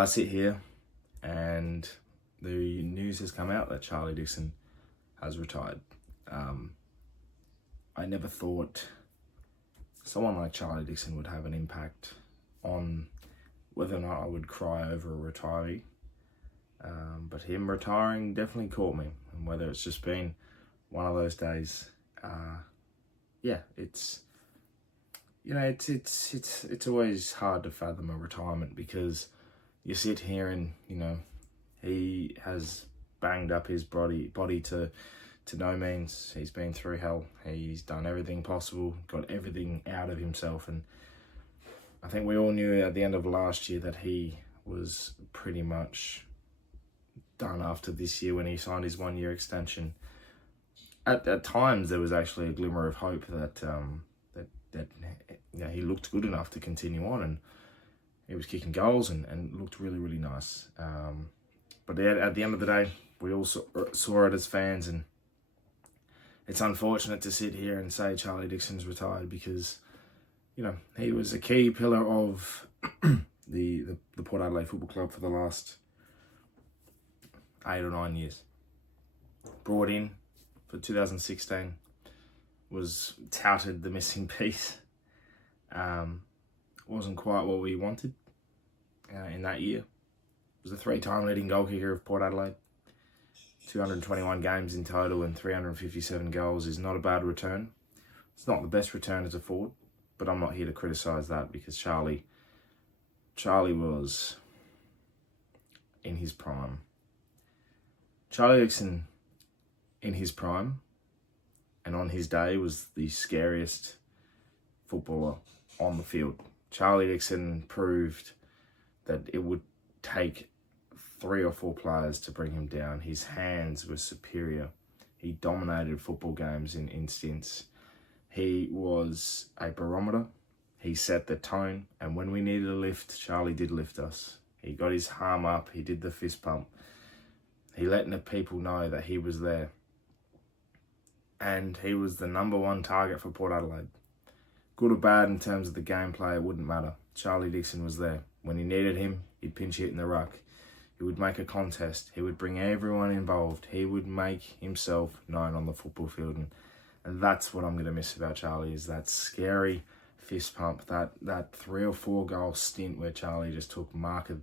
I sit here and the news has come out that Charlie Dixon has retired. I never thought someone like Charlie Dixon would have an impact on whether or not I would cry over a retiree. But him retiring definitely caught me, and whether it's just been one of those days, it's always hard to fathom a retirement, because you sit here and he has banged up his body to no means. He's been through hell. He's done everything possible, got everything out of himself, and I think we all knew at the end of last year that he was pretty much done after this year when he signed his 1-year extension. At times there was actually a glimmer of hope that he looked good enough to continue on, and he was kicking goals and looked really, really nice. But at the end of the day, we all saw it as fans, and it's unfortunate to sit here and say Charlie Dixon's retired, because he was a key pillar of the Port Adelaide Football Club for the last 8 or 9 years. Brought in for 2016, was touted the missing piece. Wasn't quite what we wanted in that year. Was a 3-time leading goal kicker of Port Adelaide. 221 games in total and 357 goals is not a bad return. It's not the best return as a forward, but I'm not here to criticise that, because Charlie was in his prime. Charlie Dixon in his prime and on his day was the scariest footballer on the field. Charlie Dixon proved that it would take 3 or 4 players to bring him down. His hands were superior. He dominated football games in stints. He was a barometer. He set the tone, and when we needed a lift, Charlie did lift us. He got his arm up. He did the fist pump. He let the people know that he was there. And he was the number 1 target for Port Adelaide. Good or bad in terms of the gameplay, it wouldn't matter. Charlie Dixon was there. When he needed him, he'd pinch hit in the ruck. He would make a contest. He would bring everyone involved. He would make himself known on the football field. And that's what I'm going to miss about Charlie, is that scary fist pump, that 3 or 4 goal stint where Charlie just took marking.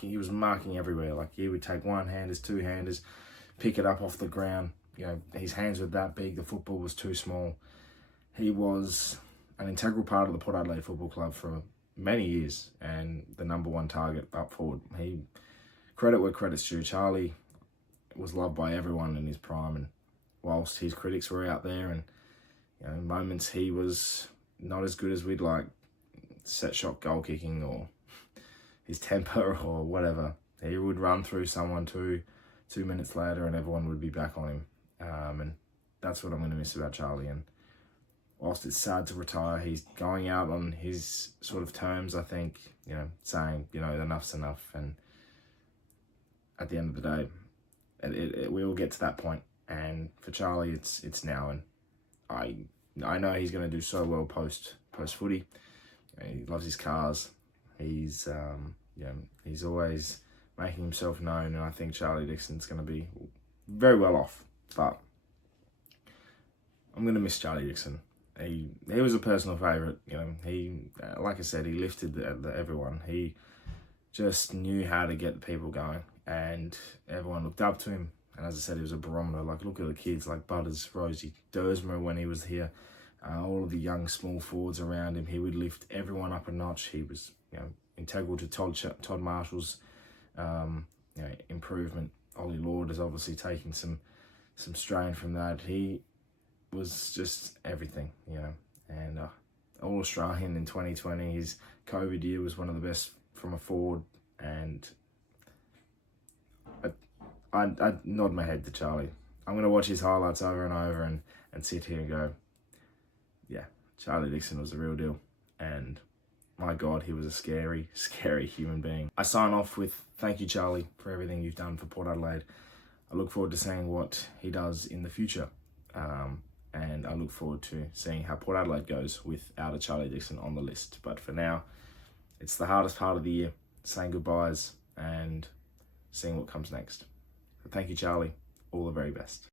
He was marking everywhere. Like, he would take one-handers, two-handers, pick it up off the ground. His hands were that big. The football was too small. He was an integral part of the Port Adelaide Football Club for many years, and the number 1 target up forward. Credit where credit's due. Charlie was loved by everyone in his prime, and whilst his critics were out there, and in moments he was not as good as we'd like, set shot goal kicking or his temper or whatever, he would run through someone 2 minutes later and everyone would be back on him. And that's what I'm going to miss about Charlie. And whilst it's sad to retire, he's going out on his sort of terms, I think, saying, enough's enough. And at the end of the day, we will get to that point. And for Charlie, it's now. And I know he's going to do so well post footy. He loves his cars. He's always making himself known, and I think Charlie Dixon's going to be very well off. But I'm going to miss Charlie Dixon. He was a personal favourite. He, like I said, he lifted everyone. He just knew how to get the people going, and everyone looked up to him. And as I said, he was a barometer. Like, look at the kids like Butters, Rosie, Dersmer when he was here. All of the young small forwards around him. He would lift everyone up a notch. He was, integral to Todd Marshall's, improvement. Ollie Lord has obviously taken some strain from that. He was just everything, and All Australian in 2020. His COVID year was one of the best from a forward, and I nod my head to Charlie. I'm going to watch his highlights over and over and sit here and go, yeah, Charlie Dixon was the real deal. And my God, he was a scary, scary human being. I sign off with thank you, Charlie, for everything you've done for Port Adelaide. I look forward to seeing what he does in the future. And I look forward to seeing how Port Adelaide goes without a Charlie Dixon on the list. But for now, it's the hardest part of the year. saying goodbyes and seeing what comes next. Thank you, Charlie. All the very best.